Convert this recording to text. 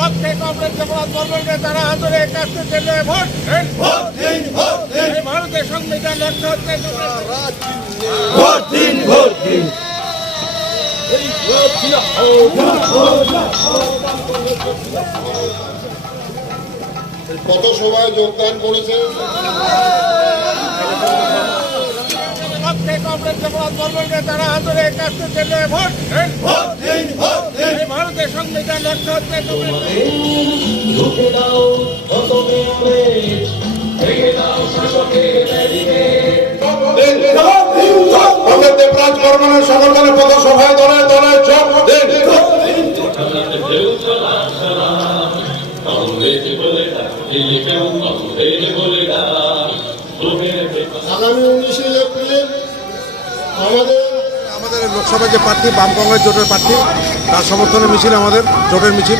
লক্ষ্যে কংগ্রেস জগন্নাথ বর্মনকে তারা হাতুড়ে কাছে চলে ভোট দিন, ভোট দিন, ভোট দিন। এই ভারতের সংবিধান রক্ষা হচ্ছে ভোট দিন, ভোট দিন। পথসভায় যোগদান করেছে লক্ষ্যে কংগ্রেস জগন্নাথ বর্মনকে তারা হাতুড়ে কাছে চলে ভোট দিন, ভোট দিন, ভোট দিন। এই ভারতের সংবিধান রক্ষা হচ্ছে ঢুকে দাও কত মেয়ে, ভেঙে দাও শাসকের ব্যারিকেড। আমাদের দেবরাজ বর্মনের সমর্থনে পথসভায় দলে দলে যোগ দিন। আগামী 19শে এপ্রিল আমাদের লোকসভার যে প্রার্থী বাম কংগ্রেস জোটের প্রার্থী তার সমর্থনে মিছিল, আমাদের জোটের মিছিল।